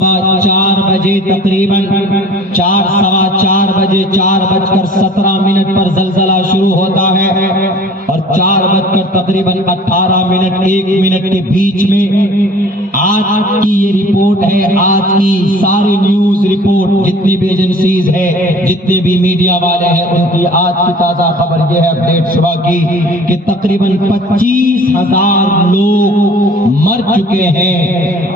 4 بجے تقریباً 4:15 پر زلزلہ شروع ہوتا ہے اور 4 تقریباً 18 1 منٹ کے بیچ میں آج کی یہ رپورٹ ہے، آج کی ساری نیوز رپورٹ جتنی بھی ایجنسیز ہے، جتنے بھی میڈیا والے ہیں، ان کی آج کی تازہ خبر یہ ہے اپڈیٹ صبح کی کہ تقریباً 25,000 لوگ مر چکے ہیں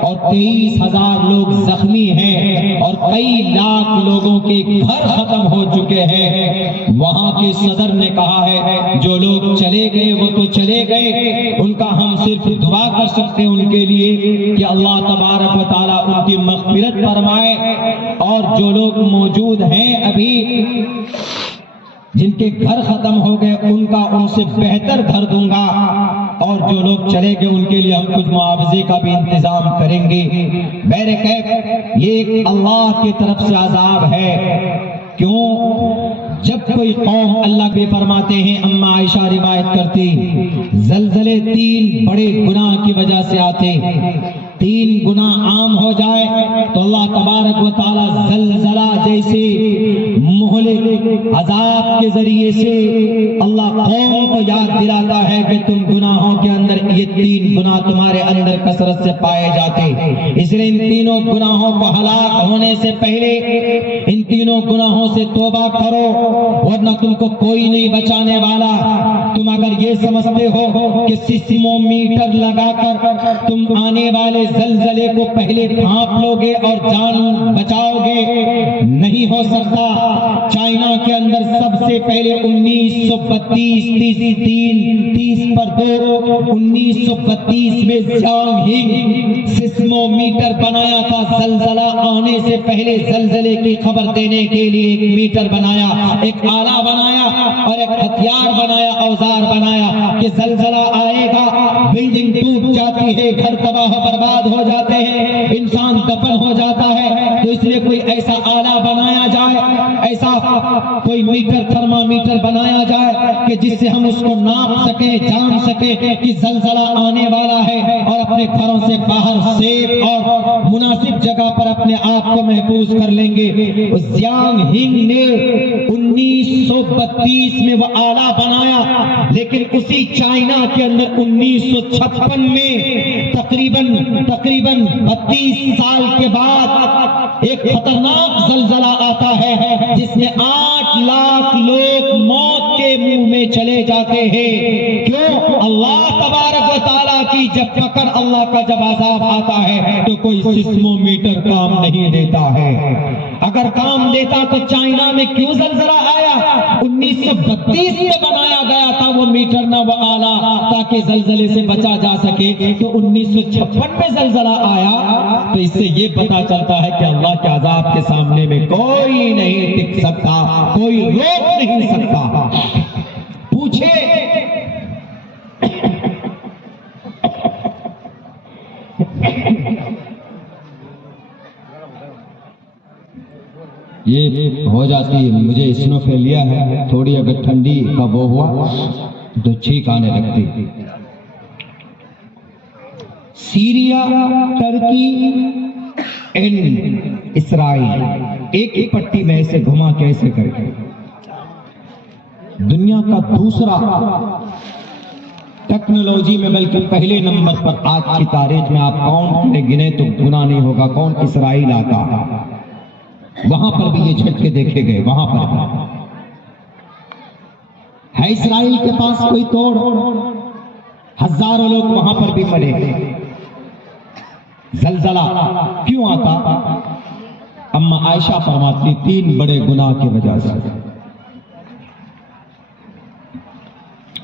اور 23,000 لوگ زخمی ہیں اور کئی لاکھ لوگوں کے گھر ختم ہو چکے ہیں۔ وہاں کے صدر نے کہا ہے جو لوگ چلے گئے وہ تو چلے گئے، ان کا ہم صرف دعا کر سکتے ہیں ان کے لیے کہ اللہ تبارک و تعالیٰ ان کی مغفرت فرمائے، اور جو لوگ موجود ہیں ابھی جن کے گھر ختم ہو گئے ان کا ان سے بہتر گھر دوں گا، اور جو لوگ چلے گئے ان کے لیے ہم کچھ معاوضے کا بھی انتظام کریں گے۔ بہرکیف یہ ایک اللہ کی طرف سے عذاب ہے۔ کیوں؟ جب کوئی قوم اللہ بھی فرماتے ہیں، اما عائشہ روایت کرتی، زلزلے 3 بڑے گناہ کی وجہ سے آتے، 3 گناہ عام ہو جائے تو اللہ تبارک و تعالی زلزلہ جیسے مہلک عذاب کے ذریعے سے اللہ قوم کو یاد دلاتا ہے کہ تم گناہوں کے اندر یہ 3 گناہ تمہارے اندر کثرت سے پائے جاتے، اس لیے ان تینوں گناہوں کو ہلاک ہونے سے پہلے ان تینوں گناہوں سے توبہ کرو، ورنہ تم کو کوئی نہیں بچانے والا۔ تم اگر یہ سمجھتے ہو کہ سیسمومیٹر لگا کر تم آنے والے زلزلے کو پہلے بھانپ لو گے اور جان بچاؤ گے، نہیں ہو سکتا۔ چائنا کے اندر سب سے پہلے 1932 میں زیانگ ہنگ سیسمومیٹر بنایا تھا، زلزلہ آنے سے پہلے زلزلے کی خبر دینے کے لیے ایک میٹر بنایا، ایک آلہ بنایا اور ایک ہتھیار بنایا، اوزار بنایا کہ زلزلہ آئے گا، بلڈنگ ٹوٹ جاتی ہے، گھر تباہ برباد ہو جاتے ہیں، انسان دفن ہو جاتا ہے، تو اس لیے کوئی ایسا آلہ بنایا جائے، ایسا کوئی میٹر تھرمامیٹر بنایا جائے کہ جس سے ہم اس کو ناپ سکیں، جان سکیں کہ زلزلہ آنے والا ہے، اور اپنے گھروں سے باہر سیف اور مناسب جگہ پر اپنے آپ کو محفوظ کر لیں گے۔ زیانگ ہنگ نے 1932 میں وہ آلہ بنایا، لیکن اسی چائنا کے اندر 1956 میں تقریباً 32 سال کے بعد ایک خطرناک زلزلہ آتا ہے جس میں 8 لاکھ لوگ موت کے منہ میں چلے جاتے ہیں۔ کیوں؟ اللہ تبارک و تعالیٰ کی جب پکڑ، اللہ کا جب عذاب آتا ہے تو کوئی سیسمومیٹر کام نہیں دیتا ہے۔ اگر کام دیتا تو چائنا میں کیوں زلزلہ آیا؟ 1932 میں بنایا گیا تھا وہ میٹر نہ وہ آلہ تاکہ زلزلے سے بچا جا سکے، تو 1956 میں زلزلہ آیا۔ تو اس سے یہ پتا چلتا ہے کہ اللہ کے عذاب کے سامنے میں کوئی نہیں ٹک سکتا، کوئی روک نہیں سکتا۔ پوچھے یہ ہو جاتی ہے، مجھے اسنوفیلیا ہے، تھوڑی اگر ٹھنڈی کا وہ ہوا تو چھینک آنے لگتی۔ سیریا، ترکی اینڈ اسرائیل ایک ہی پٹی میں ایسے گھما کیسے کرے؟ دنیا کا دوسرا ٹیکنالوجی میں بلکہ پہلے نمبر پر آج کی تاریخ میں آپ کاؤنٹ کریں گنے تو گناہ نہیں ہوگا کون اسرائیل آتا ہے۔ وہاں پر بھی یہ جھٹکے دیکھے گئے، وہاں پر ہے اسرائیل کے پاس کوئی توڑ، ہزاروں لوگ وہاں پر بھی مرے۔ زلزلہ کیوں آتا؟ اما عائشہ فرماتی 3 بڑے گناہ کی وجہ سے۔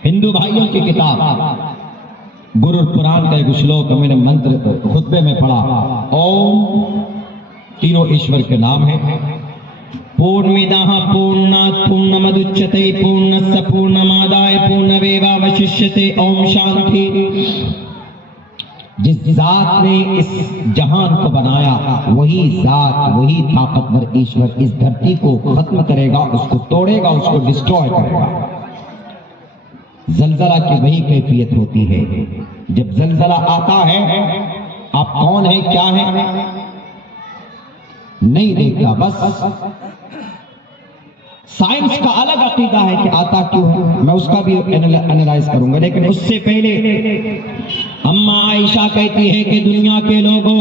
ہندو بھائیوں کی کتاب گرو پران کا ایک شلوک میں نے منتر خطبے میں پڑھا، اوم، تینوں ایشور کے نام ہیں، پورنمیداہ پورنات پورنمدچتے پورنس پورنمادائے پورنمیواوششیتے، اوم شانتی۔ جس ذات نے اس جہان کو بنایا وہی ذات، وہی طاقتور ایشور اس دھرتی کو ختم کرے گا، اس کو توڑے گا، اس کو ڈسٹروائے کرے گا۔ زلزلہ کی وہی کیفیت ہوتی ہے۔ جب زلزلہ آتا ہے، آپ کون ہیں، کیا ہیں؟ نہیں دیکھتا. بس سائنس کا الگ عقیدہ ہے کہ آتا کیوں ہے، میں اس کا بھی انالائز کروں گا، لیکن اس سے پہلے اماں عائشہ کہتی ہے کہ دنیا کے لوگوں،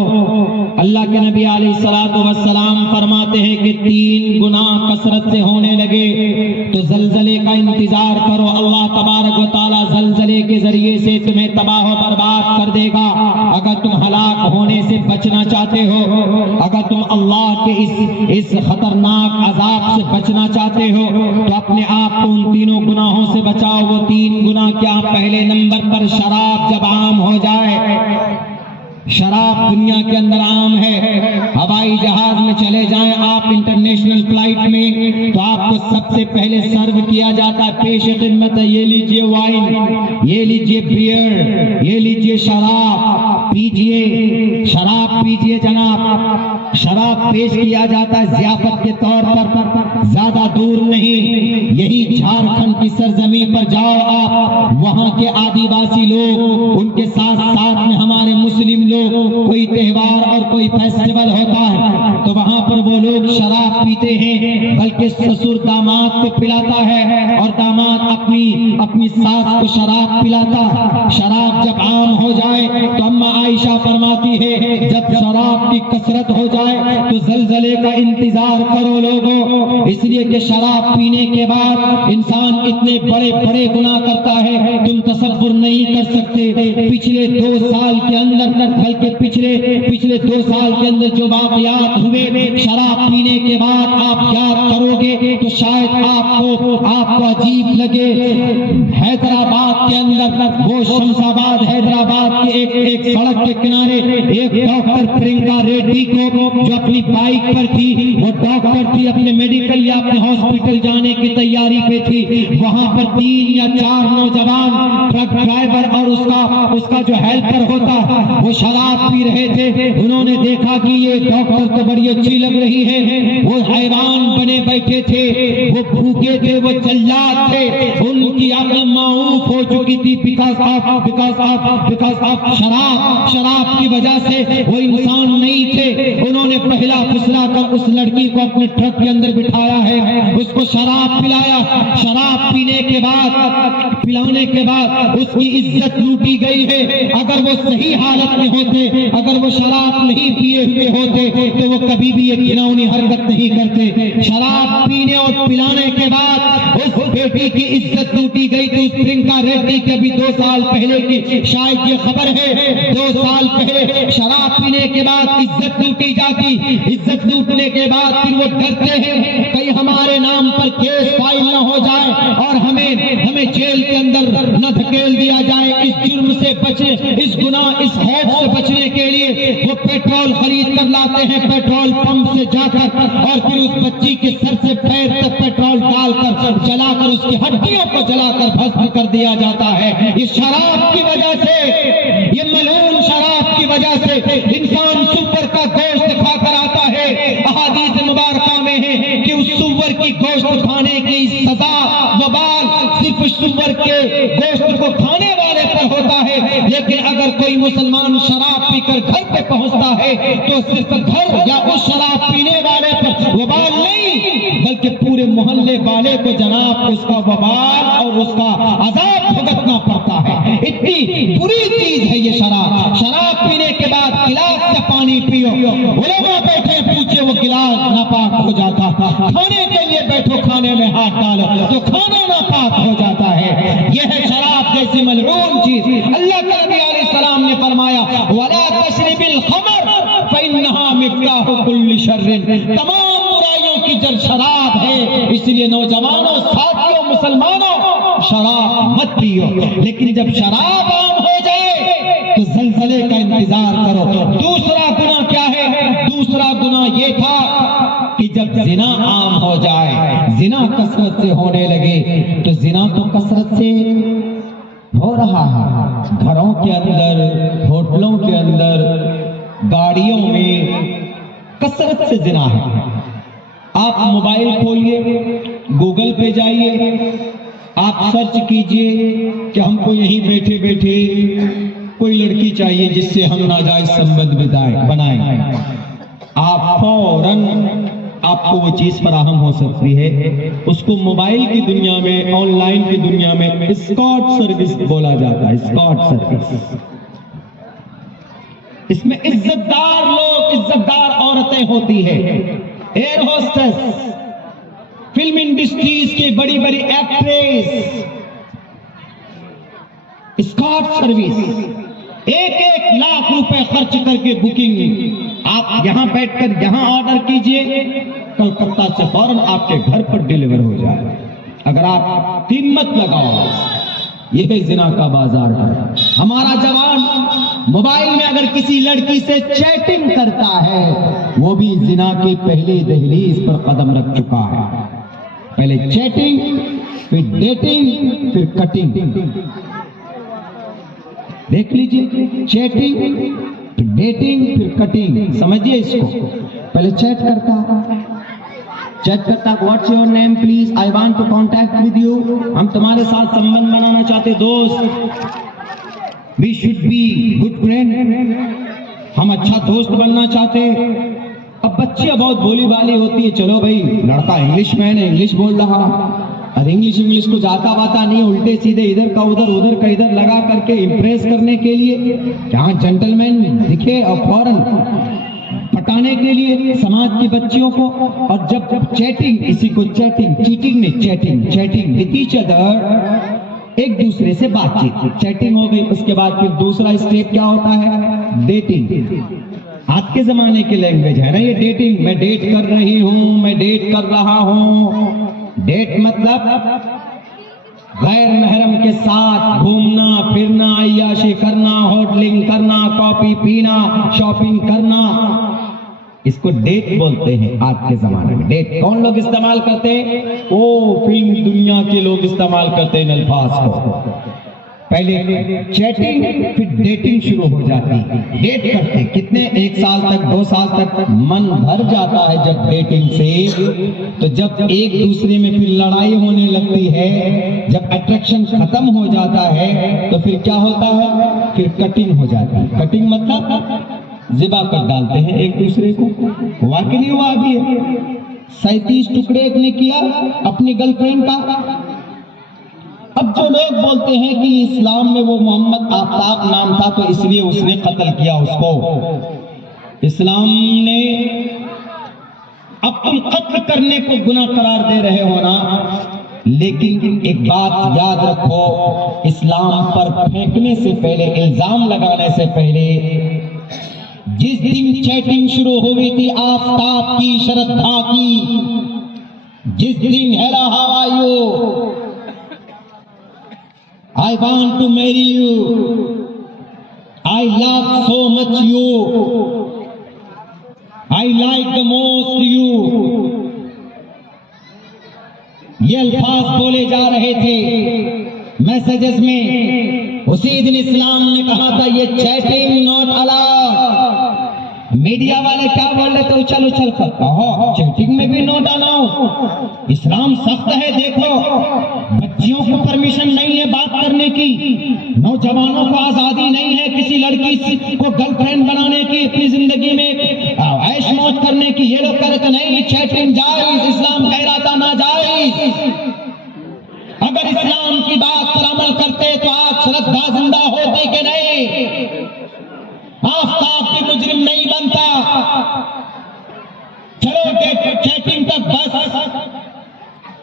اللہ کے نبی علیہ الصلوۃ والسلام فرماتے ہیں کہ 3 گناہ کثرت سے ہونے لگے تو زلزلے کا انتظار کرو، اللہ تبارک و تعالیٰ زلزلے کے ذریعے سے تمہیں تباہ و برباد کر دے گا. اگر تم ہلاک ہونے سے بچنا چاہتے ہو، اگر تم اللہ کے اس خطرناک عذاب سے بچنا چاہتے ہو تو اپنے آپ کو ان 3 گناہوں سے بچاؤ. وہ 3 گناہ کیا؟ پہلے نمبر پر شراب جب عام ہو جائے. شراب دنیا کے اندر عام ہے. ہوائی جہاز میں چلے جائیں آپ انٹرنیشنل فلائٹ میں تو آپ کو سب سے پہلے سرو کیا جاتا ہے، پیش خدمت ہے، یہ لیجئے وائن، یہ لیجئے بیئر، یہ لیجئے شراب پیجئے، شراب پیجئے جناب. شراب پیش کیا جاتا ہے ضیافت کے طور پر. زیادہ دور نہیں، یہی جھارکھنڈ کی سرزمین پر جاؤ آپ، وہاں کے آدیواسی لوگ، ان کے ساتھ ساتھ میں ہمارے مسلم لوگ، کوئی تہوار اور کوئی فیسٹیول ہوتا ہے تو وہاں پر وہ لوگ شراب پیتے ہیں، بلکہ سسر داماد کو پلاتا ہے اور داماد اپنی ساس کو شراب پلاتا ہے. شراب جب عام ہو جائے تو اماں عائشہ فرماتی ہے جب شراب کی کثرت ہو جائے تو زلزلے کا انتظار کرو لوگوں، اس لیے کہ شراب پینے کے بعد انسان اتنے بڑے بڑے گناہ کرتا ہے تم تصور نہیں کر سکتے. پچھلے 2 سال کے اندر، بلکہ پچھلے 2 سال کے اندر جو واقعات ہوئے شراب پینے کے بعد آپ یاد کرو گے تو شاید آپ کو عجیب لگے. حیدرآباد کے اندر، وہ شمس آباد حیدرآباد کے ایک سڑک کے کنارے ایک ڈاکٹر پرینکا ریڈی کو جو اپنی بائک پر تھی، وہ ڈاکٹر تھی، اپنے میڈیکل یا اپنے ہاسپٹل جانے کی تیاری پہ تھی. وہاں پر 3 یا 4 نوجوان ٹرک ڈرائیور اور اس کا جو ہیلپر ہوتا وہ شراب پی رہے تھے. انہوں نے دیکھا کہ یہ ڈاکٹر تو بڑی اچھی لگ رہی ہے، وہ حیران بنے بیٹھے تھے، وہ بھوکے تھے، وہ جلاد تھے، ان کی عقل معوف ہو چکی تھی بیکاز آف شراب کی وجہ سے وہ انسان نہیں تھے. انہوں نے پہلا پھسلا کر اس لڑکی کو اپنے ٹرک کے اندر بٹھایا ہے، اس کو شراب پلایا. شراب پینے کے بعد، پلانے کے بعد اس کی عزت لوٹی گئی ہے. اگر وہ صحیح حالت میں ہوتے، اگر وہ شراب نہیں پیے ہوئے ہوتے تو وہ کبھی بھی ایک گناؤنی حرکت نہیں کرتے. شراب پینے اور پلانے کے بعد اس بیٹی کی عزت لوٹی گئی. تو اس پرینکا ریڈی کے بھی 2 سال پہلے کی شاید یہ خبر ہے، 2 سال پہلے شراب پینے کے بعد عزت لوٹی جاتی. عزت لوٹنے کے بعد پھر وہ ڈرتے ہیں کہیں ہمارے نام پر کیس فائل نہ ہو جائے اور ہمیں جیل کے اندر نہ دھکیل دیا جائے. اس جرم سے بچے، اس گناہ، اس خوف سے بچنے کے لیے وہ پیٹرول خرید کر لاتے ہیں پیٹرول پمپ سے جا کر، اور پھر اس بچی کے سر سے پیر تک پیٹرول ڈال کر جلا کر اس کی ہڈیوں کو جلا کر بھسم کر دیا جاتا ہے. اس شراب کی وجہ سے، یہ ملعون شراب کی وجہ سے انسان سور کا گوشت کھا کر آتا ہے. احادیث مبارکہ میں ہے کہ اس سور کی گوشت کھانے کی سزا، وبال صرف سور کے گوشت کو کھانے والے پر ہوتا ہے. لیکن اگر کوئی مسلمان شراب پی کر گھر پہ پہنچتا ہے تو صرف گھر یا اس شراب پینے والے پر وبال نہیں، بلکہ پورے محلے والے کو جناب اس کا وبال اور اس کا عذاب بھگتنا پڑتا ہے. اتنی بری چیز ہے یہ شراب. شراب پینے کے بعد گلاس سے پانی پیو، علماء بیٹھے پوچھے وہ گلاس ناپاک ہو جاتا. کھانے کے لیے بیٹھو، کھانے میں ہاتھ ڈالو تو کھانا ناپاک ہو جاتا ہے. یہ ہے شراب جیسی ملعون چیز. اللہ کے نبی علیہ السلام نے فرمایا وَلَا تَشْرِبِ الْخَمْرَ فَإِنَّهَا مِفْتَاحُ كُلِّ شَرٍ. تمام برائیوں کی جڑ شراب ہے. اس لیے نوجوانوں، ساتھیوں، مسلمانوں، شراب مت پیو. لیکن جب شراب عام ہو جائے تو زلزلے کا انتظار کرو. دوسرا گناہ کیا ہے؟ دوسرا گناہ یہ تھا کہ جب زنا عام ہو جائے، زنا کثرت سے ہونے لگے. تو زنا تو کثرت سے ہو رہا ہے، گھروں کے اندر، ہوٹلوں کے اندر، گاڑیوں میں کثرت سے زنا ہے. آپ موبائل کھولیے، گوگل پہ جائیے، آپ سرچ کیجئے کہ ہم کو یہیں بیٹھے بیٹھے کوئی لڑکی چاہیے جس سے ہم ناجائز سنبندھ بنائیں. آپ فوراً فوراً آپ کو وہ چیز فراہم ہو سکتی ہے. اس کو موبائل کی دنیا میں، آن لائن کی دنیا میں اسکارٹ سروس بولا جاتا ہے. اسکارٹ سروس، اس میں عزت دار لوگ، عزت دار عورتیں ہوتی ہیں، ایئر ہوسٹس، فلم انڈسٹریز کی بڑی بڑی ایکٹریس. اسکارٹ سروس 1 لاکھ روپے خرچ کر کے بکنگ، آپ یہاں بیٹھ کر یہاں آرڈر کیجئے، کلکتہ سے فوراً آپ کے گھر پر ڈیلیور ہو جائے. اگر آپ قیمت لگاؤ، یہ زنا کا بازار ہے. ہمارا جوان موبائل میں اگر کسی لڑکی سے چیٹنگ کرتا ہے، وہ بھی زنا کی پہلی دہلیز پر قدم رکھ چکا ہے. پہلے چیٹنگ، پھر ڈیٹنگ، پھر کٹنگ. دیکھ لیجیے، چیٹنگ، پھر ڈیٹنگ، پھر کٹنگ. سمجھیے اس کو. پہلے چیٹ کرتا، what's your name please, I want to contact with you. ہم تمہارے ساتھ سمبند بنانا چاہتے دوست، we should be good friend, ہم اچھا دوست بننا چاہتے. اب بچیاں بہت بولی بالی ہوتی ہے، چلو بھائی لڑکا انگلش مین ہے، انگلش بول رہا، اور انگلش کو جاتا باتا نہیں، الٹے سیدھے ادھر کا ادھر، ادھر کا ادھر لگا کر کے امپریس کرنے کے لیے، جہاں جنٹل مین دکھے اور فوراً پٹانے کے لیے سماج کی بچیوں کو. اور جب چیٹنگ، اسی کو چیٹنگ، چیٹنگ نہیں، چیٹنگ with each other، ایک دوسرے سے بات چیت، چیٹنگ ہو گئی. اس کے بعد پھر دوسرا اسٹیپ کیا ہوتا ہے؟ ڈیٹنگ. آج کے زمانے کی لینگویج ہے نا یہ ڈیٹنگ. میں ڈیٹ کر رہی ہوں، میں ڈیٹ کر رہا ہوں. ڈیٹ مطلب غیر محرم کے ساتھ گھومنا پھرنا، عیاشی کرنا، ہوٹلنگ کرنا، کافی پینا، شاپنگ کرنا، اس کو ڈیٹ بولتے ہیں. آج کے زمانے میں ڈیٹ کون لوگ استعمال کرتے ہیں؟ فلم دنیا کے لوگ استعمال کرتے ہیں الفاظ کو. پہلے چیٹنگ، پھر ڈیٹنگ شروع ہو جاتی. ڈیٹ کرتے کتنے، 1 سال تک، 2 سال تک من بھر جاتا ہے جب ڈیٹنگ سے. تو جب ایک دوسرے میں پھر لڑائی ہونے لگتی ہے، جب اٹریکشن ختم ہو جاتا ہے، تو پھر کیا ہوتا ہے؟ پھر کٹنگ ہو جاتی ہے. کٹنگ مطلب ذبح کر ڈالتے ہیں ایک دوسرے کو. ہوا کہ نہیں ہوا؟ ابھی 37 ٹکڑے ایک نے کیا اپنی گرل فرینڈ کا. اب جو لوگ بولتے ہیں کہ اسلام میں وہ محمد آفتاب نام تھا تو اس لیے اس نے قتل کیا اس کو، اسلام نے اب تم قتل کرنے کو گناہ قرار دے رہے ہو نا. لیکن ایک بات یاد رکھو، اسلام پر پھینکنے سے پہلے، الزام لگانے سے پہلے، جس دن چیٹنگ شروع ہوئی تھی آفتاب کی، شردھا کی، جس دن hello how are you, I want to marry you, I love so much you, I like the most you، یہ الفاظ بولے جا رہے تھے میسجز میں. اسی دن اسلام نے کہا تھا یہ چیٹنگ ناٹ الاؤڈ. میڈیا والے کیا بول رہے تھے؟ اچھل اچھل کرتا ہو، چیٹنگ میں بھی نوٹ الاؤڈ. اسلام سخت ہے، دیکھو بچیوں کو پرمیشن نہیں ہے بات کرنے کی، نوجوانوں کو آزادی نہیں ہے کسی لڑکی کو گرل فرینڈ بنانے کی، اپنی زندگی میں عیش موج کرنے کی. یہ لوگ کہہ رہے تھے نہیں چیٹنگ جائز، اسلام کہہ رہا تھا ناجائز. اگر اسلام کی بات پر عمل کرتے تو آج شردھا زندہ ہوتی کہ نہیں؟ آفتاب بھی مجرم نہیں بنتا. چلو چیٹنگ تک بس.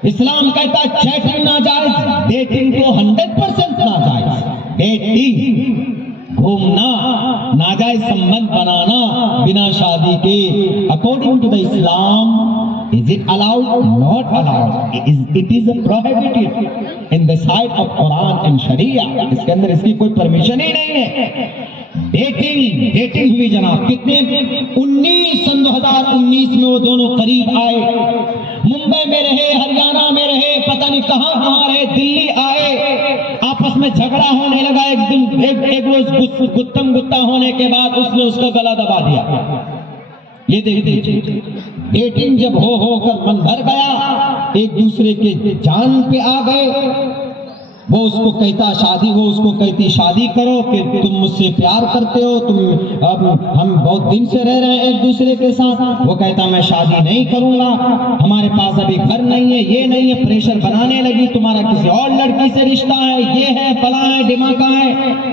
اسلام کہتا چیٹنگ ناجائز، ڈیٹنگ تو 100% ناجائز. ڈیٹنگ، گھومنا، ناجائز سمبند بنانا بنا شادی کے، according to the Islam is it allowed? Not allowed. It is prohibited in the sight of Quran and Sharia. اس کے اندر اس کی کوئی پرمیشن ہی نہیں ہے. ڈیٹنگ ہوئی جناب. کتنے 19 2019 میں وہ دونوں قریب آئے، ممبئی میں رہے، ہریانہ میں رہے، پتہ نہیں کہاں کہاں رہے، دلی آئے، آپس میں جھگڑا ہونے لگا. ایک دن ایک روز گتم گتا ہونے کے بعد اس نے اس کا گلا دبا دیا. یہ دیکھتے ڈیٹنگ جب ہو کر من بھر گیا، ایک دوسرے کے جان پہ آ گئے، وہ اس کو کہتا شادی، وہ اس کو کہتی شادی کرو کہ تم مجھ سے پیار کرتے ہو، ہم بہت دن سے رہ رہے ہیں ایک دوسرے کے ساتھ، وہ کہتا میں شادی نہیں کروں گا، ہمارے پاس ابھی گھر نہیں ہے، یہ نہیں ہے، پریشر بنانے لگی تمہارا کسی اور لڑکی سے رشتہ ہے، یہ ہے فلاں ہے ڈھماکہ ہے۔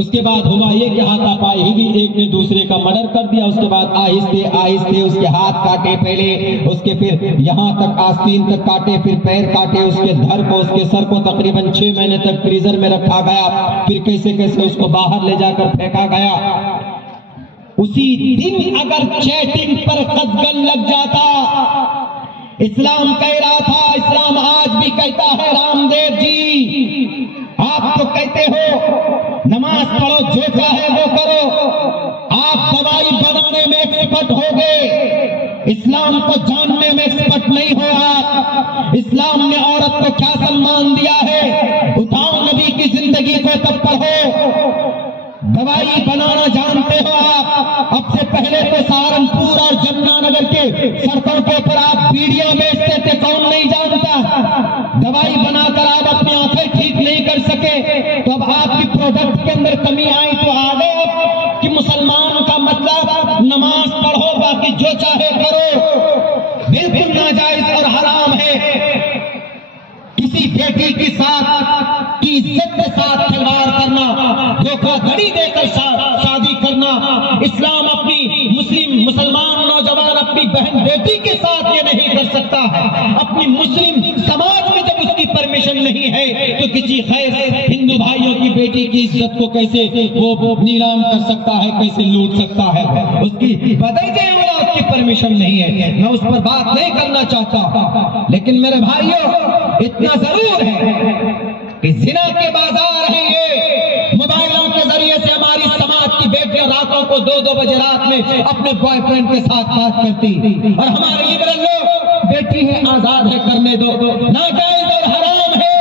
اس کے بعد ہوا یہ کہ ہاتھا پائی ہوئی ایک نے دوسرے کا مرڈر کر دیا، اس کے بعد آہستے آہستے اس کے ہاتھ کاٹے پہلے، اس کے پھر یہاں تک آستین تک کاٹے، پھر پیر کاٹے، اس کے دھر کو اس کے سر کو تقریباً 6 مہینے تک فریزر میں رکھا گیا، پھر کیسے کیسے اس کو باہر لے جا کر پھینکا گیا۔ اسی دن اگر چیٹنگ پر قدغن لگ جاتا، اسلام کہہ رہا تھا، اسلام آج بھی کہتا ہے، رام دیو جی آپ تو کہتے ہو نماز پڑھو جو چاہے وہ کرو، آپ دوائی بنانے میں ایکسپرٹ ہو گئے، اسلام کو جاننے میں ایکسپرٹ نہیں ہو آپ۔ اسلام نے عورت کو کیا سلمان دیا ہے، اٹھاؤ نبی کی زندگی کو تب پڑھو۔ دوائی بنانا جانتے ہو آپ، اب سے پہلے تو سہارنپور اور جمنا نگر کے سڑکوں کے اوپر آپ بیڑیاں بیچتے تھے، کون نہیں جانتا؟ دوائی بنا کر آپ اپنی آنکھیں ٹھیک نہیں کر سکے، تو اب آپ کی پروڈکٹ کے اندر کمی آئی تو آ گئے کہ مسلمان کا مطلب نماز پڑھو باقی جو چاہے کرو، بالکل ناجائز اور حرام ہے۔ کسی بیٹی کے ساتھ کی عزت کے ساتھ کھلواڑ کرنا، دھوکہ دھڑی دے کر شادی کرنا، اسلام اپنی مسلمان نوجوان اپنی بہن بیٹی کے ساتھ یہ نہیں کر سکتا ہے۔ اپنی مسلم سماج میں جب اس کی پرمیشن نہیں ہے تو کسی خیر ہندو بھائیوں کی بیٹی کی عزت کو کیسے وہ نیلام کر سکتا ہے، کیسے لوٹ سکتا ہے؟ اس کی بدرجہ اولاد کی پرمیشن نہیں ہے، میں اس پر بات نہیں کرنا چاہتا، لیکن میرے بھائیوں اتنا ضرور ہے کہ زنا کے بازار ہیں یہ، موبائلوں کے ذریعے سے ہماری سماج کی بیٹیاں راتوں کو 2-2 بجے رات میں اپنے بوائے فرینڈ کے ساتھ بات کرتی، اور ہمارے لبرل لوگ بیٹی ہے آزاد ہے کرنے دو، ناجائز اور حرام ہے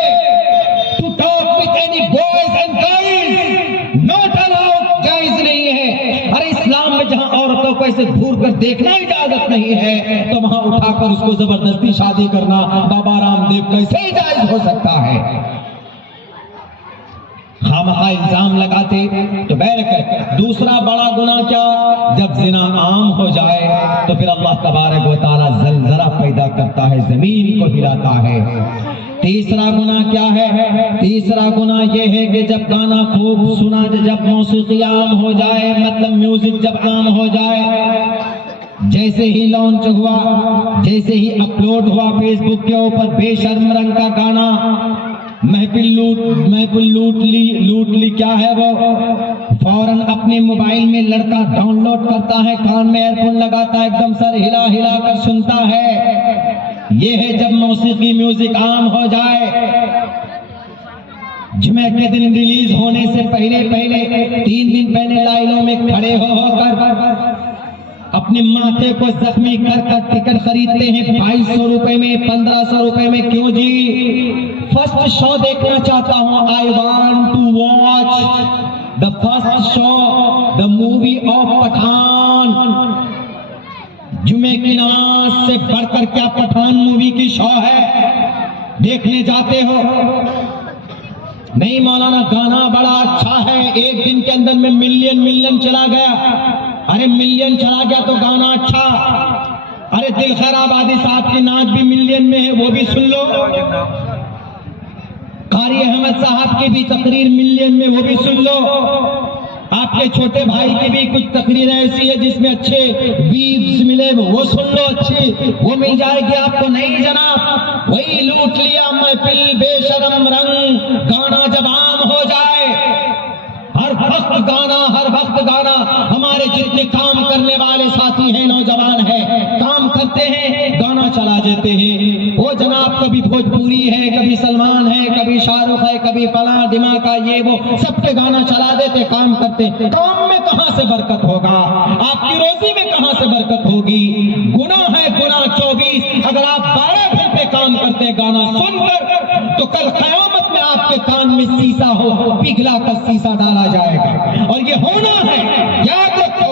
to talk with any boys and girls, not allowed، جائز نہیں ہے۔ ارے اسلام میں جہاں عورتوں کو ایسے گھور کر دیکھنا اجازت نہیں ہے تو وہاں اٹھا کر اس کو زبردستی شادی کرنا بابا رام دیو کیسے جائز ہو سکتا ہے؟ خامخواہ الزام لگاتے تو بہرکہ دوسرا بڑا گناہ کیا، جب زنا عام ہو جائے تو پھر اللہ تبارک و تعالی زلزلہ پیدا کرتا ہے، زمین کو ہلاتا ہے۔ تیسرا گناہ کیا ہے؟ تیسرا گناہ یہ ہے کہ جب گانا خوب سنا، جب موسیقی عام ہو جائے، مطلب میوزک جب عام ہو جائے، جیسے ہی لانچ ہوا، جیسے ہی اپلوڈ ہوا فیس بک کے اوپر بے شرم رنگ کا گانا، محفل لوٹ لی کیا ہے وہ، فوراً اپنے موبائل میں لڑکا ڈاؤن لوڈ کرتا ہے، کان میں ایئر فون لگاتا ہے، ایک دم سر ہلا ہلا کر سنتا ہے۔ یہ ہے جب موسیقی میوزک عام ہو جائے۔ جمعہ کے دن ریلیز ہونے سے پہلے 3 دن پہلے لائنوں میں کھڑے ہو کر اپنے ماتھے کو زخمی کر کر ٹکٹ خریدتے ہیں 2200 روپے میں، 1500 روپے میں۔ کیوں جی؟ فرسٹ شو دیکھنا چاہتا ہوں، I want to watch the first show, the movie of Pathan. جمعے کی نماز سے بڑھ کر کیا پٹھان مووی کی شو ہے؟ دیکھنے جاتے ہو؟ نہیں مولانا گانا بڑا اچھا ہے، ایک دن کے اندر میں ملین چلا گیا۔ ارے ملین چلا گیا تو گانا اچھا، ارے دل خیر آبادی صاحب کی نعت بھی ملین میں ہے، وہ بھی سن لو۔ قاری احمد صاحب کی بھی تقریر ملین میں، وہ بھی سن لو۔ آپ کے چھوٹے بھائی کی بھی کچھ تقریر ایسی ہے جس میں اچھے ویوز ملے، وہ سن لو، اچھی وہ مل جائے گی آپ کو۔ نہیں جناب، وہی لوٹ لیا محفل بے شرم رنگ، گانا جب عام ہو جائے، ہر وقت گانا۔ ہمارے جتنے کام کرنے والے ساتھی ہیں، نوجوان ہیں، کام کرتے ہیں، گانا چلا دیتے ہیں۔ وہ جناب کبھی بھوجپوری ہے، کبھی سلمان ہے، کبھی شاہ رخ ہے، کبھی فلاں ڈھماکہ، یہ وہ سب کے گانا چلا دیتے، کام کرتے۔ کام میں کہاں سے برکت ہوگا؟ آپ کی روزی میں کہاں سے برکت ہوگی؟ گناہ ہے گناہ 24۔ اگر آپ 12 گھنٹے کام کرتے گانا سن کر تو کل قیامت میں آپ کے کان میں سیسا ہو، پگھلا کر سیسا ڈالا جائے گا، اور یہ ہونا ہے، یاد رکھو۔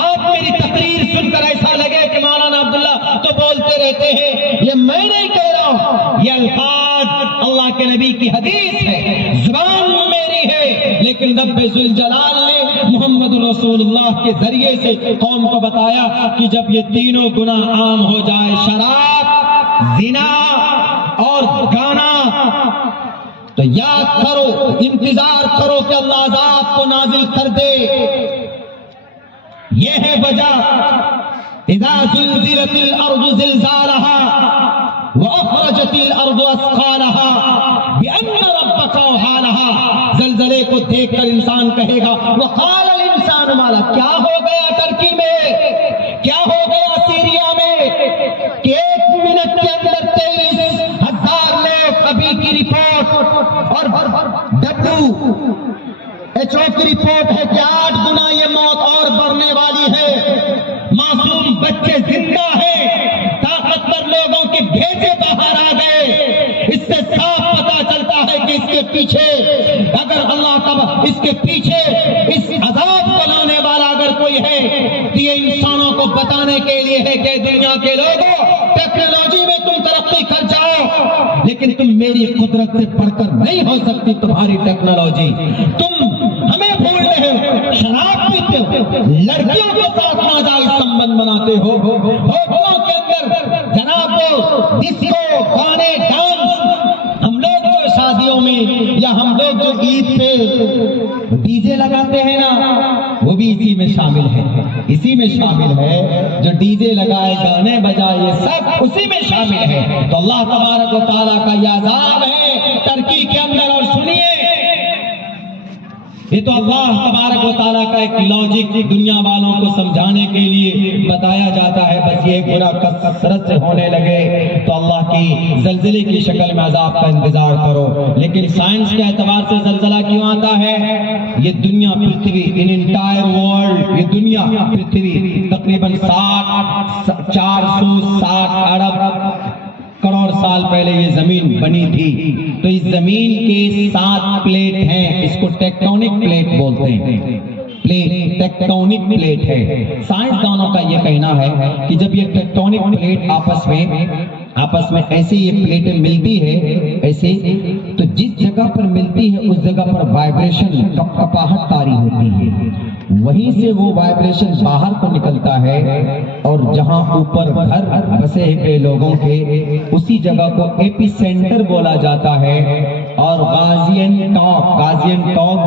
آپ میری تقریر سن کر ایسا لگے کہ مولانا عبداللہ تو بولتے رہتے ہیں، یہ میں نہیں کہہ رہا ہوں، یہ الفاظ اللہ کے نبی کی حدیث رب ذوالجلال نے محمد رسول اللہ کے ذریعے سے قوم کو بتایا کہ جب یہ تینوں گناہ عام ہو جائے، شراب، زنا اور گانا، تو یاد کرو، انتظار کرو کہ اللہ عذاب کو نازل کر دے۔ یہ ہے وجہ، اذا زلزلت الارض زلزالها واخرجت الارض اثقالها بان ربك اوحى لها۔ زلزلے کو دیکھ کر انسان کہے گا وقال الانسان ما لها، کیا ہو گیا ٹرکی میں، کیا ہو گیا سیریا میں کہ 1 منٹ کے اندر 23,000 لوگ، ابھی کی رپورٹ اور WHO کی رپورٹ ہے کہ 8 گنا یہ موت اور بڑھنے والی ہے۔ معصوم بچے زندہ ہیں، طاقتور لوگوں کے بھیجے باہر آ گئے۔ اس سے صاف پتہ چلتا ہے کہ اس کے پیچھے اگر اللہ کا اس کے پیچھے اس عذاب کو لانے والا اگر کوئی ہے تو یہ انسانوں کو بتانے کے لیے ہے کہ دنیا کے لوگوں، ٹیکنالوجی میں تم ترقی کر جاؤ لیکن تم میری قدرت سے بڑھ کر نہیں ہو سکتی تمہاری ٹیکنالوجی۔ تم ہمیں بھول رہے ہو، شراب پیتے ہو، لڑکیوں کے ساتھ ناجائز سمبند بناتے ہو، ہوٹلوں کے اندر جناب ڈسکو، گانے، ڈانس، ہم لوگ جو شادیوں میں یا ہم لوگ جو عید پہ ڈی جے لگاتے ہیں نا، وہ بھی اسی میں شامل ہے، اسی میں شامل ہے۔ جو ڈی جے لگائے، گانے بجائے، یہ سب اسی میں شامل ہے۔ تو اللہ تبارک و تعالیٰ کا یہ عذاب ہے ترکی کے اندر۔ اور سنیے، یہ تو اللہ تبارک و تعالیٰ کا ایک لاجک دنیا والوں کو سمجھانے کے لیے بتایا جاتا ہے، بس یہ گناہ کثرت سے ہونے لگے تو اللہ کی زلزلے کی شکل میں عذاب کا انتظار کرو۔ لیکن سائنس کے اعتبار سے زلزلہ کیوں آتا ہے؟ یہ دنیا پرتھوی، ان انٹائر ورلڈ، یہ دنیا پرتھوی تقریباً 460 ارب کروڑ سال پہلے یہ زمین بنی تھی۔ تو اس زمین کے 7 پلیٹ ہیں، اس کو ٹیکٹونک پلیٹ بولتے ہیں۔ پلیٹ ٹیکٹونک پلیٹ ہے۔ سائنسدانوں کا یہ کہنا ہے کہ جب یہ ٹیکٹونک پلیٹ آپس میں ایسے یہ پلیٹیں ملتی ہے ایسے، تو جس جگہ پر ملتی ہے اس جگہ پر وائبریشن، کپکپاہٹ طاری ہوتی ہے، وہیں سے وہ وائبریشن باہر کو نکلتا ہے اور جہاں اوپر گھر بسے ہوئے لوگوں کے، اسی جگہ کو ایپی سینٹر بولا جاتا ہے۔ اور غازین ٹاک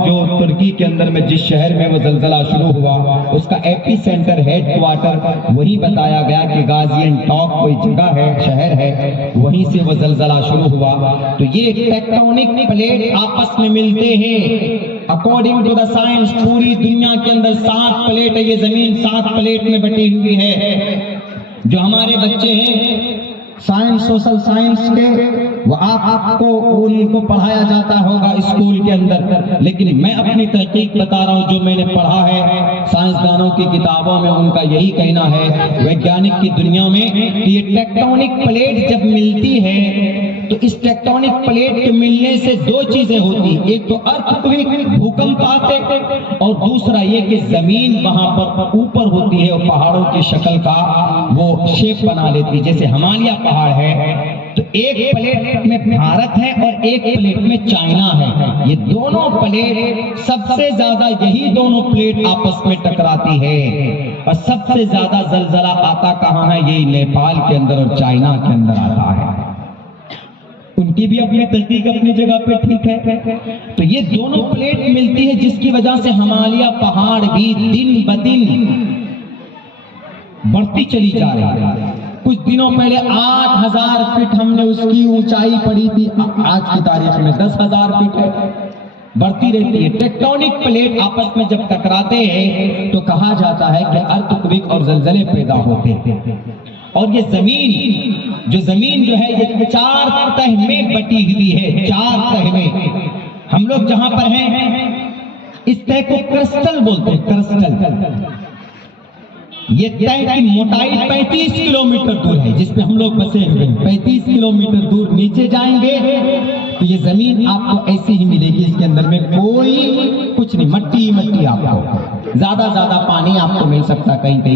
جو ترکی کے اندر میں جس شہر میں وہ زلزلہ شروع ہوا، اس کا ایپی سینٹر، ہیڈ کوارٹر وہی بتایا گیا کہ غازین ٹاک کوئی جگہ ہے، شہر ہے، وہیں سے وہ زلزلہ شروع ہوا۔ تو یہ ٹیکٹونک پلیٹ آپس میں ملتے ہیں۔ اکارڈنگ ٹو دا سائنس پوری دنیا کے اندر 7 پلیٹ ہے، یہ زمین 7 پلیٹ میں بٹی ہوئی ہے۔ جو ہمارے بچے ہیں سائنس، سوشل سائنس کے، وہ آپ کو ان کو پڑھایا جاتا ہوگا اسکول کے اندر، لیکن میں اپنی تحقیق بتا رہا ہوں جو میں نے پڑھا ہے سائنسدانوں کی کتابوں میں، ان کا یہی کہنا ہے ویگیانک کی دنیا میں کہ یہ ٹیکٹونک پلیٹ جب ملتی ہے تو اس ٹیکٹونک پلیٹ کے ملنے سے 2 چیزیں ہوتی، ایک تو ارتھکویک، بھوکمپ آتے، اور دوسرا یہ کہ زمین وہاں پر اوپر ہوتی ہے اور پہاڑوں کی شکل کا وہ شیپ بنا لیتی، جیسے ہمالیہ پہاڑ ہے تو ایک پلیٹ میں بھارت ہے اور ایک پلیٹ میں چائنا ہے۔ یہ دونوں پلیٹ سب سے زیادہ، یہی دونوں پلیٹ آپس میں ٹکراتی ہے، اور سب سے زیادہ زلزلہ آتا کہاں ہے؟ یہی نیپال کے اندر اور چائنا کے اندر آتا ہے۔ ان کی بھی اپنی تحقیق اپنی جگہ پہ ٹھیک ہے۔ تو یہ دونوں پلیٹ ملتی ہے جس کی وجہ سے ہمالیہ پہاڑ بھی دن بدن بڑھتی چلی جا رہی ہے۔ کچھ دنوں پہلے 8,000 فٹ ہم نے اس کی اونچائی پڑھی تھی، آج کی تاریخ میں 10,000 فٹ ہے، بڑھتی رہتی ہے۔ ٹیکٹونک پلیٹ آپس میں جب ٹکراتے ہیں تو کہا جاتا ہے کہ ارتھکویک اور زلزلے پیدا ہوتے ہیں۔ اور یہ زمین جو ہے یہ 4 تہ میں بٹی ہوئی ہے، 4 تہ میں۔ ہم لوگ جہاں پر ہیں اس تہ کو کرسٹل بولتے ہیں، کرسٹل۔ یہ تہ کی موٹائی 35 کلومیٹر دور ہے جس پہ ہم لوگ بسے ہوئے ہیں۔ 35 کلومیٹر دور نیچے جائیں گے تو یہ زمین آپ کو ایسی ہی ملے گی، اس کے اندر میں کوئی کچھ نہیں، مٹی آپ کو، زیادہ پانی آپ کو مل سکتا کہیں پہ۔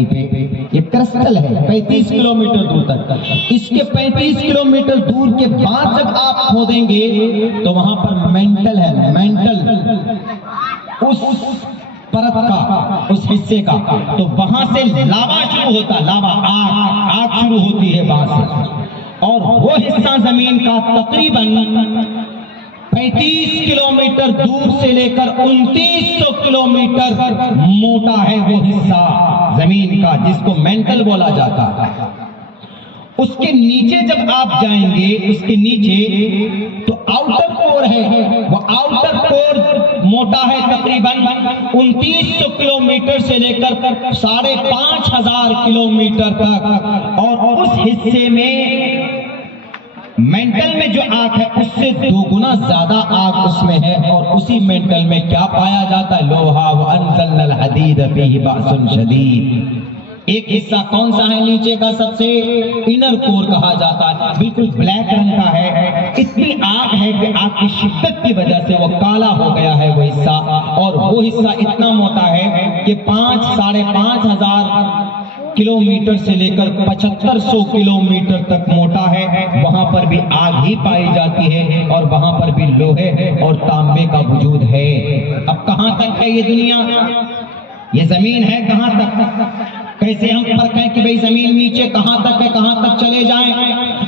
یہ کرسٹل ہے 35 کلومیٹر دور تک۔ اس کے 35 کلومیٹر دور کے بعد جب آپ کھودیں گے تو وہاں پر مینٹل ہے، اس پرت کا، اس حصے کا، تو وہاں سے لاوا شروع ہوتا، لاوا آگ شروع ہوتی ہے وہاں سے، اور وہ حصہ زمین کا تقریباً 35 کلومیٹر دور سے لے کر 2900 کلومیٹر موٹا ہے وہ حصہ زمین کا، جس کو مینٹل بولا جاتا ہے۔ اس کے نیچے جب آپ جائیں گے، اس کے نیچے تو آؤٹر کور ہے، وہ آؤٹر کور موٹا ہے تقریباً 2900 کلومیٹر سے لے کر 5500 کلومیٹر تک، اور اس حصے میں مینٹل میں جو آگ ہے اس سے 2 گنا زیادہ آگ اس میں ہے، اور اسی مینٹل میں کیا پایا جاتا ہے؟ لوہا، وَأَنزَلْنَا الْحَدِيدَ فِيهِ بَأْسٌ شَدِيدٌ۔ ایک حصہ کون سا ہے نیچے کا؟ سب سے انر کور کہا جاتا ہے، بالکل بلیک رنگ کا ہے، اتنی آگ ہے کہ آگ کی شدت کی وجہ سے وہ کالا ہو گیا ہے وہ حصہ، اور وہ حصہ اتنا موٹا ہے کہ 5,500 کلومیٹر سے لے کر 7500 کلومیٹر تک موٹا ہے۔ وہاں پر بھی آگ ہی پائی جاتی ہے، اور وہاں پر بھی لوہے اور تانبے کا وجود ہے۔ اب کہاں تک ہے یہ دنیا؟ یہ زمین ہے کہاں تک؟ کیسے ہم پرکھیں کہ بھئی زمین نیچے کہاں تک ہے، کہاں تک چلے جائیں؟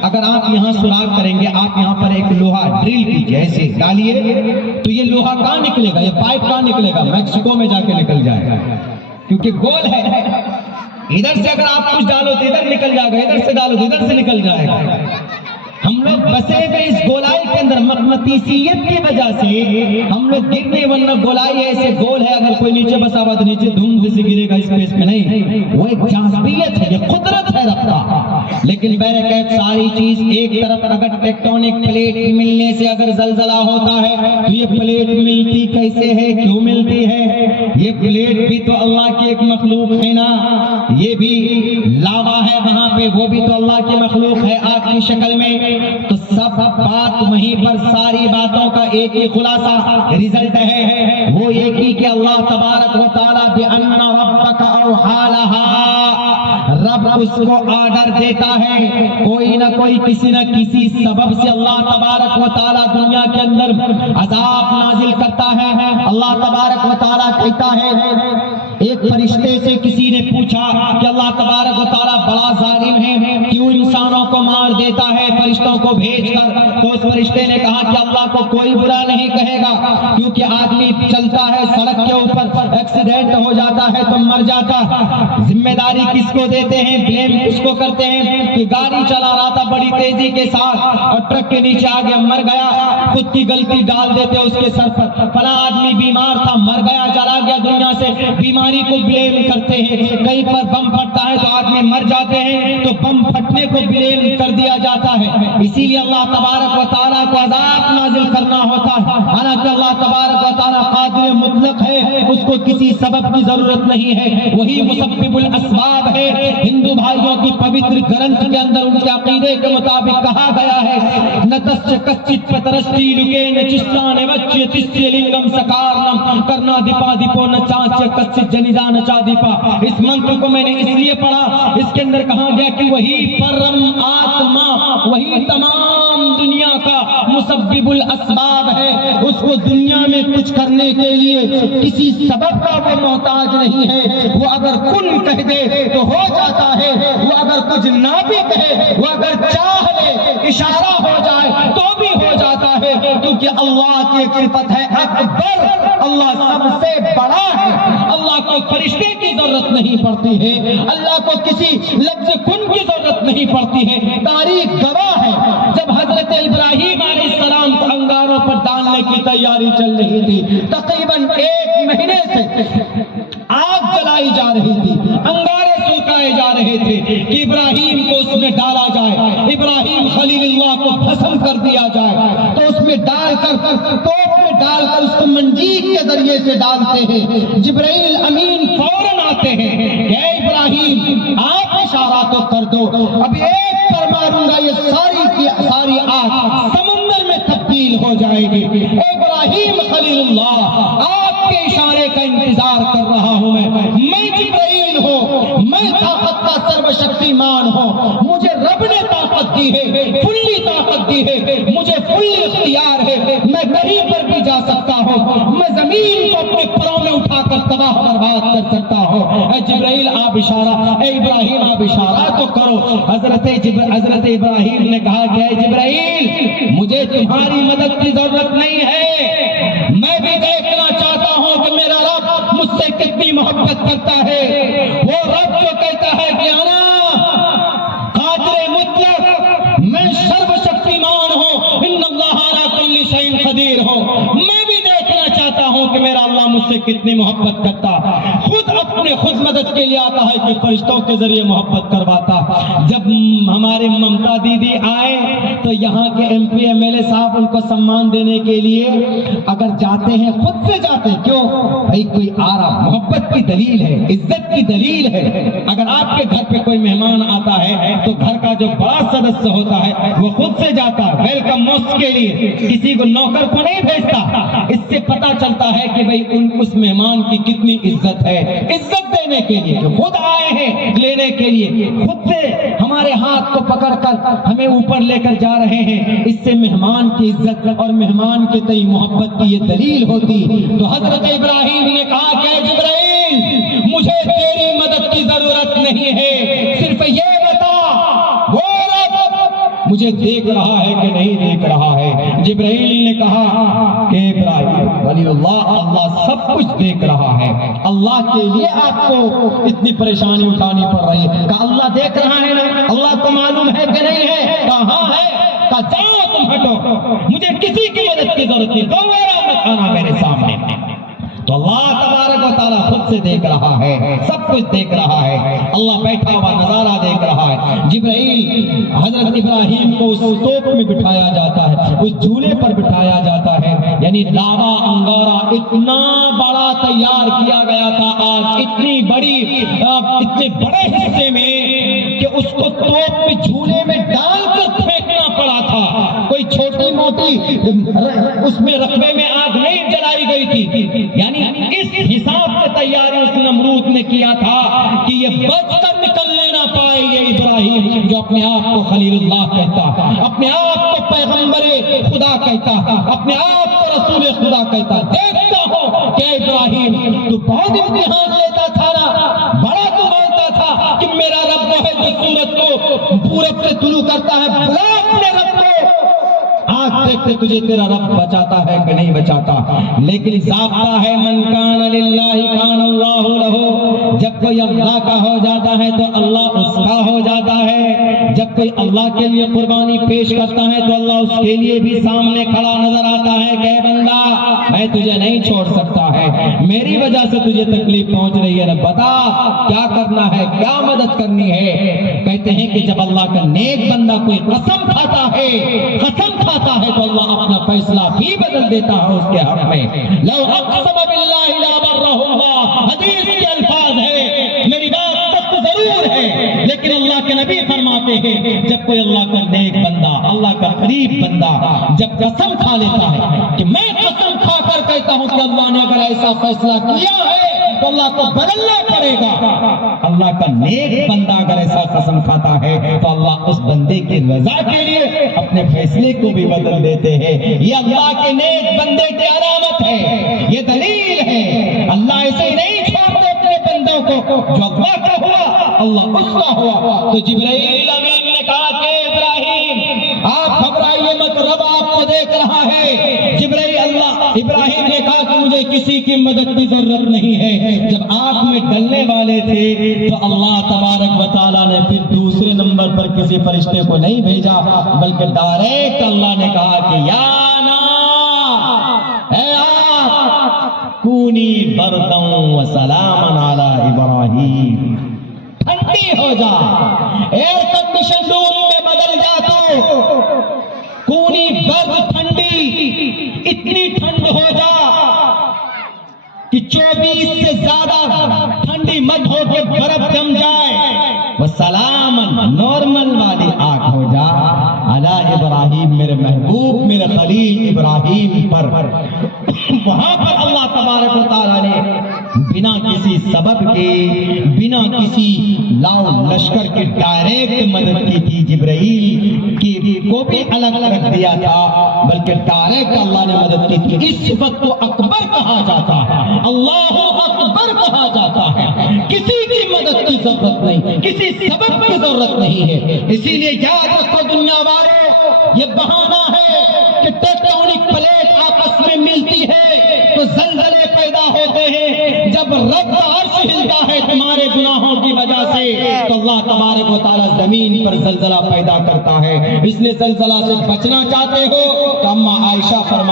اگر آپ یہاں سراغ کریں گے، آپ یہاں پر ایک لوہا ڈرل کیجئے، ایسے ڈالیے، تو یہ لوہا کہاں نکلے گا؟ یہ پائپ کہاں نکلے گا؟ میکسیکو میں جا کے نکل جائے گا، کیونکہ گول ہے۔ ادھر سے اگر آپ کچھ ڈالو تو ادھر نکل جائے گا، ادھر سے ڈالو تو ادھر سے نکل جائے گا۔ ہم لوگ بسے گئے اس گولائی کے اندر، مقناطیسیت کی وجہ سے ہم لوگ گرنے، ورنہ گولائی ایسے گول ہے، اگر کوئی نیچے بسا ہوا تو نیچے دھوم سے گرے گا، اسپیس میں نہیں۔ وہ ایک جاذبیت ہے، یہ قدرت ہے رب کا۔ لیکن بہرکیف ساری چیز ایک طرف، اگر ٹیکٹونک پلیٹ ملنے سے اگر زلزلہ ہوتا ہے تو یہ پلیٹ ملتی کیسے ہے، کیوں ملتی ہے؟ یہ پلیٹ بھی تو اللہ کی ایک مخلوق ہے نا، یہ بھی لاوا ہے وہاں پہ، وہ بھی تو اللہ کی مخلوق ہے آگ کی شکل میں۔ تو سب بات وہیں پر، ساری باتوں کا ایک ہی خلاصہ ریزلٹ ہے، وہ ایک ہی کہ اللہ تبارک و تعالیٰ بِأَنَّ رَبَّكَ أَوْحَىٰ لَهَا، رب اس کو آرڈر دیتا ہے، کوئی نہ کوئی کسی نہ کسی سبب سے اللہ تبارک و تعالیٰ دنیا کے اندر عذاب نازل کرتا ہے۔ اللہ تبارک و تعالیٰ کہتا ہے، ایک فرشتے سے کسی نے پوچھا کہ اللہ تبارک و تعالیٰ بڑا ظالم ہے، کیوں انسانوں کو مار دیتا ہے فرشتوں کو بھیج کر؟ تو اس فرشتے نے کہا کہ اللہ کو کوئی برا نہیں کہے گا، کیونکہ آدمی چلتا ہے سڑک کے اوپر، ایکسیڈنٹ ہو جاتا ہے تو مر جاتا ہے، ذمہ داری کس کو دیتے ہیں، بلیم کس کو کرتے ہیں؟ کہ گاڑی چلا رہا تھا بڑی تیزی کے ساتھ اور ٹرک کے نیچے آ گیا، مر گیا، خود کی غلطی ڈال دیتے اس کے سر پر۔ فلاں آدمی بیمار تھا، مر گیا، چلا گیا دنیا سے، بیماری کو بلیم کرتے ہیں۔ کہیں پر بم پھٹتا ہے تو آدمی مر جاتے ہیں، تو بم پھٹنے کو بلیم کر دیا جاتا ہے۔ اسی لیے اللہ تبارک و تعالیٰ کو عذاب نازل کرنا ہوتا ہے، حالانکہ اللہ تبارک و تعالیٰ قادر مطلق ہے، اس کو کسی سبب کی ضرورت نہیں ہے، وہی مسبب الاسباب ہے۔ ہندو بھائیوں کی پوتر گرنتھ کے اندر ان کے عقیدے کے مطابق کہا گیا ہے، نتسچ کچت پترشتی لکین چستان وچ تسچ لنگم سکارنم کرنا دیپا دیپو نچاچ کچت جنیدہ نچا دیپا۔ اس منتر کو میں نے اس لیے پڑھا، اس کے اندر کہا گیا کہ وہی پرم آتما، وہی تمام دنیا کا مسبب الاسباب ہے، اس کو دنیا میں کچھ کرنے کے لیے کسی سبب کا وہ محتاج نہیں ہے۔ وہ اگر کن کہہ دے تو ہو جاتا ہے، وہ اگر کچھ نہ بھی کہے، وہ اگر چاہ لے اشارہ ہو جائے تو بھی ہو جاتا ہے، کیونکہ اللہ کی ایک صفت ہے اکبر، اللہ سب سے بڑا ہے۔ اللہ کو فرشتے کی ضرورت نہیں پڑتی ہے، اللہ کو کسی لفظ کن کی ضرورت نہیں پڑتی ہے۔ تاریخ گواہ ہے، جب حضرت ابراہیم علیہ السلام کو انگاروں پر ڈالنے کی تیاری چل رہی تھی، تقریباً 1 مہینے سے آگ جلائی جا رہی تھی، انگارے سوکھائے جا رہے تھے کہ ابراہیم کو اس میں ڈالا جائے، ابراہیم خلیل اللہ کو بھسم کر دیا جائے، تو اس میں ڈال کر توپ میں ڈال کر اس کو منجیق کے ذریعے سے ڈالتے ہیں۔ جبرائیل امین فوراً آتے ہیں کہ اے ابراہیم آپ اشارہ تو کر دو، اب ایک پر ماروں گا یہ ساری کی ساری آگ سمندر میں تبدیل ہو جائے گی۔ اے ابراہیم خلیل اللہ، آپ کے اشارے کا انتظار کر رہا ہوں میں جبرائیل ہوں، میں طاقت کا سرو شکتیمان ہوں، مجھے رب نے طاقت دی ہے، فلی طاقت دی ہے، مجھے فلی اختیار ہے، میں کہیں پر بھی جا سکتا ہوں، میں زمین کو اپنے تباہ برباد کر سکتا ہو۔ اے جبرائیل آپ اشارہ، اے ابراہیم آپ اشارہ تو کرو۔ حضرت ابراہیم نے کہا کہ اے جبرائیل مجھے تمہاری مدد کی ضرورت نہیں ہے، میں بھی دیکھنا چاہتا ہوں کہ میرا رب مجھ سے کتنی محبت کرتا ہے۔ وہ رب جو کہتا ہے کہ انا قادر مطلق، میں سرو شکتیمان ہوں، ان اللہ علی کل شیء قدیر ہوں، میں بھی دیکھنا چاہتا ہوں کہ میرا اللہ مجھ سے کتنی محبت کرتا، خود مدد کے لیے آتا ہے کہ فرشتوں کے ذریعے محبت کرواتا۔ جب ہمارے ممتا دیدی آئے تو یہاں کے M P M L A صاحب ان کو سمان دینے کے لیے اگر جاتے ہیں خود سے جاتے، کیوں بھائی کوئی آ رہا، محبت کی دلیل ہے، عزت کی دلیل ہے۔ اگر آپ کے گھر پہ کوئی مہمان آتا ہے تو گھر کا جو بڑا سدسیہ ہوتا ہے وہ خود سے جاتا ہے ویلکم موسٹ کے لیے، کسی کو نوکر کو نہیں بھیجتا۔ اس سے پتا چلتا ہے کہ بھائی اس مہمان کی کتنی عزت ہے، عزت دینے کے لیے خود آئے ہیں، لینے کے لیے خود سے ہمارے ہاتھ کو پکڑ کر ہمیں اوپر لے کر جا رہے ہیں، اس سے مہمان کی عزت اور مہمان کے تئیں محبت کی یہ دلیل ہوتی۔ تو حضرت ابراہیم نے کہا کہ اے جبرائیل مجھے تیری مدد کی ضرورت نہیں ہے، صرف یہ بتا وہ رب مجھے دیکھ رہا ہے کہ نہیں دیکھ رہا ہے۔ جبرائیل نے کہا کہ ابراہیم ولی اللہ سب کچھ دیکھ رہا ہے، اللہ کے لیے آپ کو اتنی پریشانی اٹھانی پڑ رہی ہے۔ کہا اللہ دیکھ رہا ہے نا، اللہ کو معلوم ہے کہ نہیں ہے؟ کہاں ہے؟ کہا جاؤ تم ہٹو، مجھے کسی کی مدد کی ضرورت نہیں، دوبارہ مت آنا میرے سامنے۔ تو اللہ تبارک و تعالیٰ خود سے دیکھ رہا ہے، سب کچھ دیکھ رہا ہے، اللہ بیٹھا ہوا نظارہ دیکھ رہا ہے۔ جبرائیل حضرت ابراہیم کو اس توپ میں بٹھایا جاتا ہے، اس جھولے پر بٹھایا جاتا ہے، یعنی لاوا انگورا اتنا بڑا تیار کیا گیا تھا آج، اتنی بڑی اتنے بڑے حصے میں کہ اس کو توپ میں جھولے میں ڈال کر پھینکنا پڑا تھا، کوئی چھوٹی موٹی اس میں رقبے میں آگ نہیں جلائی گئی تھی، یعنی اس حساب سے تیاری اس نمرود نے کیا تھا کہ یہ بچ کر نکلنے نہ پائے یہ ابراہیم جو اپنے آپ کو خلیل اللہ کہتا، اپنے آپ کو پیغمبر خدا کہتا، اپنے آپ کو رسول خدا کہتا۔ دیکھتا ہوں کہ ابراہیم تو بہت امتحان لیتا تھا نا، بڑا تو مانتا تھا کہ میرا رب وہ ہے جو سورج کو پورب سے طلوع کرتا ہے، بلا اپنے رب کو آج دیکھتے تجھے تیرا رب بچاتا ہے کہ نہیں بچاتا۔ لیکن ضابطہ ہے من کان للہ کان اللہ لہ، جب کوئی اللہ کا ہو جاتا ہے تو اللہ اس کا ہو جاتا ہے، جب کوئی اللہ کے لیے قربانی پیش کرتا ہے تو اللہ اس کے لیے بھی سامنے کھڑا نظر آتا ہے کہ اے بندہ میں تجھے نہیں چھوڑ سکتا ہے، میری وجہ سے تجھے تکلیف پہنچ رہی ہے نا، بتا کیا کرنا ہے، کیا مدد کرنی ہے۔ کہتے ہیں کہ جب اللہ کا نیک بندہ کوئی قسم کھاتا ہے، قسم کھاتا ہے تو اللہ اپنا فیصلہ بھی بدل دیتا ہے اس کے حق میں۔ لو اقسم باللہ لا برہ اللہ، حدیث کے الفاظ ہے، میری بات سخت ضرور ہے لیکن اللہ کے نبی فرماتے ہیں جب کوئی اللہ کا نیک بندہ، اللہ کا قریب بندہ جب قسم کھا لیتا ہے کہ میں قسم کھا کر کہتا ہوں کہ اللہ نے اگر ایسا فیصلہ کیا ہے تو اللہ کو بدلنا پڑے گا، اللہ کا نیک بندہ اگر ایسا قسم کھاتا ہے تو اللہ اس بندے کی رضا کے لیے اپنے فیصلے کو بھی بدل دیتے ہیں۔ یہ اللہ کے نیک بندے کی علامت ہے، یہ دلیل ہے۔ اللہ ایسے ہی نہیں چھوڑتے اپنے بندوں کو، جو اللہ کا ہوا اللہ اس کا ہوا۔ تو جبرائیل امین نے کہا کہ ابراہیم آپ گھبرائیے مت، رب آپ کو دیکھ رہا ہے۔ ابراہیم نے کہا کہ مجھے کسی کی مدد کی ضرورت نہیں ہے۔ جب آگ میں ڈلنے والے تھے تو اللہ تبارک و تعالیٰ نے پھر دوسرے نمبر پر کسی فرشتے کو نہیں بھیجا بلکہ ڈائریکٹ اللہ نے کہا کہ یا نار، اے آگ کونی برداً و سلاما علی ابراہیم، ٹھنڈی ہو جا، ایئر کنڈیشن روم میں بدل جا تو کونی برد ٹھنڈی، اتنی ٹھنڈ ہو جا کہ 24 سے زیادہ ٹھنڈی مت ہو کے برف جم جائے، وسلامن نارمل والی آگ ہو جا علی ابراہیم، میرے محبوب میرے خلیل ابراہیم پر۔ وہاں پر اللہ تبارک و تعالیٰ نے بنا کسی سبب کے، بنا کسی لاؤ لشکر کے ڈائریکٹ مدد کی تھی جبرائیل کو بھی الگ رکھ دیا تھا، بلکہ ڈائریکٹ اللہ نے مدد کی تھی۔ اس وقت تو اکبر کہا جاتا ہے، اللہ اکبر کہا جاتا ہے، کسی کی مدد کی ضرورت نہیں، کسی سبب کی ضرورت نہیں ہے۔ اسی لیے یاد رکھو دنیا والے، یہ بہانہ ہے کہ ٹیکٹونک پلیٹ آپس میں ملتی ہے تو زلزلے پیدا ہوتے ہیں، جب رب عرش ہلتا ہے تمہارے گناہوں کی وجہ سے تو اللہ تبارک و تعالی زمین پر زلزلہ پیدا کرتا ہے۔ اس لیے زلزلہ سے بچنا چاہتے ہو تو اما عائشہ فرماتی